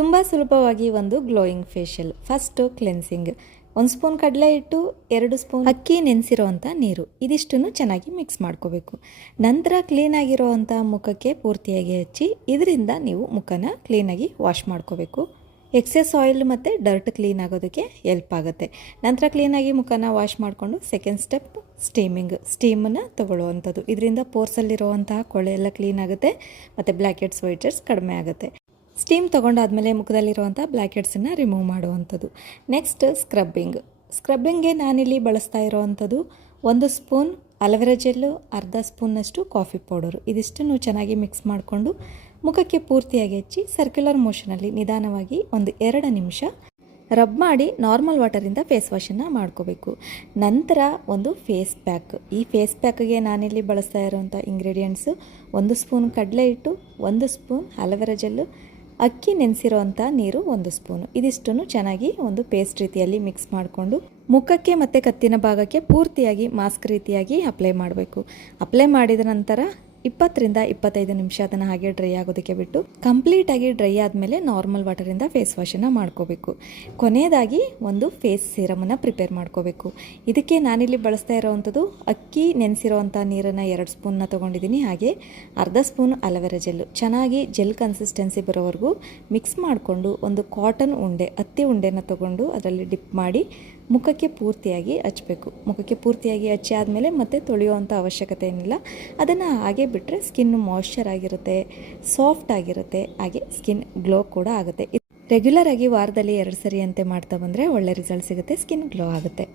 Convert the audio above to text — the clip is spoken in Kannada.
ತುಂಬ ಸುಲಭವಾಗಿ ಒಂದು glowing facial. First cleansing. 1 spoon ಕಡಲೆ ಹಿಟ್ಟು, 2 ಸ್ಪೂನ್ ಅಕ್ಕಿ ನೆನೆಸಿರೋವಂಥ ನೀರು, ಇದಿಷ್ಟನ್ನು ಚೆನ್ನಾಗಿ ಮಿಕ್ಸ್ ಮಾಡ್ಕೋಬೇಕು. ನಂತರ ಕ್ಲೀನಾಗಿರೋವಂಥ ಮುಖಕ್ಕೆ ಪೂರ್ತಿಯಾಗಿ ಹಚ್ಚಿ ಇದರಿಂದ ನೀವು ಮುಖನ ಕ್ಲೀನಾಗಿ ವಾಶ್ ಮಾಡ್ಕೋಬೇಕು. ಎಕ್ಸೆಸ್ ಆಯಿಲ್ ಮತ್ತು ಡರ್ಟ್ ಕ್ಲೀನ್ ಆಗೋದಕ್ಕೆ ಹೆಲ್ಪ್ ಆಗುತ್ತೆ. ನಂತರ ಕ್ಲೀನಾಗಿ ಮುಖನ ವಾಶ್ ಮಾಡಿಕೊಂಡು ಸೆಕೆಂಡ್ ಸ್ಟೆಪ್ ಸ್ಟೀಮನ್ನು ತಗೊಳ್ಳುವಂಥದ್ದು. ಇದರಿಂದ ಪೋರ್ಸಲ್ಲಿರುವಂತಹ ಕೊಳೆ ಎಲ್ಲ ಕ್ಲೀನ್ ಆಗುತ್ತೆ ಮತ್ತು ಬ್ಲ್ಯಾಕ್ ಹೆಡ್ಸ್ ವೈಟ್ ಹೆಡ್ಸ್ ಕಡಿಮೆ ಆಗುತ್ತೆ. ಸ್ಟೀಮ್ ತೊಗೊಂಡಾದಮೇಲೆ ಮುಖದಲ್ಲಿರುವಂಥ ಬ್ಲ್ಯಾಕ್ ಹೆಡ್ಸನ್ನು ರಿಮೂವ್ ಮಾಡುವಂಥದ್ದು. ನೆಕ್ಸ್ಟ್ ಸ್ಕ್ರಬ್ಬಿಂಗ್ಗೆ ನಾನಿಲ್ಲಿ ಬಳಸ್ತಾ ಇರೋವಂಥದ್ದು 1 ಸ್ಪೂನ್ ಅಲೋವೆರಾ ಜೆಲ್ಲು, ಅರ್ಧ ಸ್ಪೂನ್ನಷ್ಟು ಕಾಫಿ ಪೌಡರು. ಇದಿಷ್ಟನ್ನು ಚೆನ್ನಾಗಿ ಮಿಕ್ಸ್ ಮಾಡಿಕೊಂಡು ಮುಖಕ್ಕೆ ಪೂರ್ತಿಯಾಗಿ ಹಚ್ಚಿ ಸರ್ಕ್ಯುಲರ್ ಮೋಷನಲ್ಲಿ ನಿಧಾನವಾಗಿ 2 ನಿಮಿಷ ರಬ್ ಮಾಡಿ ನಾರ್ಮಲ್ ವಾಟರಿಂದ ಫೇಸ್ ವಾಶನ್ನು ಮಾಡ್ಕೋಬೇಕು. ನಂತರ ಒಂದು ಫೇಸ್ ಪ್ಯಾಕ್. ಈ ಫೇಸ್ ಪ್ಯಾಕ್ಗೆ ನಾನಿಲ್ಲಿ ಬಳಸ್ತಾ ಇರೋವಂಥ ಇಂಗ್ರೀಡಿಯೆಂಟ್ಸು 1 ಸ್ಪೂನ್ ಕಡಲೆ ಹಿಟ್ಟು, 1 ಸ್ಪೂನ್ ಅಲೋವೆರಾ ಜೆಲ್ಲು, ಅಕ್ಕಿ ನೆನೆಸಿರೋವಂಥ ನೀರು 1 ಸ್ಪೂನು. ಇದಿಷ್ಟನ್ನು ಚೆನ್ನಾಗಿ ಒಂದು ಪೇಸ್ಟ್ ರೀತಿಯಲ್ಲಿ ಮಿಕ್ಸ್ ಮಾಡಿಕೊಂಡು ಮುಖಕ್ಕೆ ಮತ್ತು ಕತ್ತಿನ ಭಾಗಕ್ಕೆ ಪೂರ್ತಿಯಾಗಿ ಮಾಸ್ಕ್ ರೀತಿಯಾಗಿ ಅಪ್ಲೈ ಮಾಡಬೇಕು. ಅಪ್ಲೈ ಮಾಡಿದ ನಂತರ 20 ರಿಂದ 25 ನಿಮಿಷ ಅದನ್ನು ಹಾಗೆ ಡ್ರೈ ಆಗೋದಕ್ಕೆ ಬಿಟ್ಟು ಕಂಪ್ಲೀಟಾಗಿ ಡ್ರೈ ಆದಮೇಲೆ ನಾರ್ಮಲ್ ವಾಟರಿಂದ ಫೇಸ್ ವಾಶನ್ನು ಮಾಡ್ಕೋಬೇಕು. ಕೊನೆಯದಾಗಿ ಒಂದು ಫೇಸ್ ಸೀರಮನ್ನು ಪ್ರಿಪೇರ್ ಮಾಡ್ಕೋಬೇಕು. ಇದಕ್ಕೆ ನಾನಿಲ್ಲಿ ಬಳಸ್ತಾ ಇರೋವಂಥದ್ದು ಅಕ್ಕಿ ನೆನೆಸಿರೋವಂಥ ನೀರನ್ನು 2 ಸ್ಪೂನ್ನ ತೊಗೊಂಡಿದ್ದೀನಿ. ಹಾಗೆ ಅರ್ಧ ಸ್ಪೂನ್ ಅಲೋವೆರಾ ಜೆಲ್ಲು. ಚೆನ್ನಾಗಿ ಜೆಲ್ ಕನ್ಸಿಸ್ಟೆನ್ಸಿ ಬರೋವರೆಗೂ ಮಿಕ್ಸ್ ಮಾಡಿಕೊಂಡು ಒಂದು ಕಾಟನ್ ಉಂಡೆ, ಹತ್ತಿ ಉಂಡೆನ ತೊಗೊಂಡು ಅದರಲ್ಲಿ ಡಿಪ್ ಮಾಡಿ ಮುಖಕ್ಕೆ ಪೂರ್ತಿಯಾಗಿ ಹಚ್ಚಬೇಕು. ಮುಖಕ್ಕೆ ಪೂರ್ತಿಯಾಗಿ ಹಚ್ಚಿ ಆದಮೇಲೆ ಮತ್ತೆ ತೊಳೆಯುವಂಥ ಅವಶ್ಯಕತೆ ಏನಿಲ್ಲ. ಅದನ್ನು ಹಾಗೆ ಬಿಟ್ಟರೆ ಸ್ಕಿನ್ ಮಾಯ್ಶ್ಚರ್ ಆಗಿರುತ್ತೆ, ಸಾಫ್ಟ್ ಆಗಿರುತ್ತೆ, ಹಾಗೆ ಸ್ಕಿನ್ ಗ್ಲೋ ಕೂಡ ಆಗುತ್ತೆ. ರೆಗ್ಯುಲರ್ ಆಗಿ ವಾರದಲ್ಲಿ 2 ಸರಿ ಅಂತೆ ಮಾಡ್ತಾ ಬಂದರೆ ಒಳ್ಳೆ ರಿಸಲ್ಟ್ ಸಿಗುತ್ತೆ, ಸ್ಕಿನ್ ಗ್ಲೋ ಆಗುತ್ತೆ.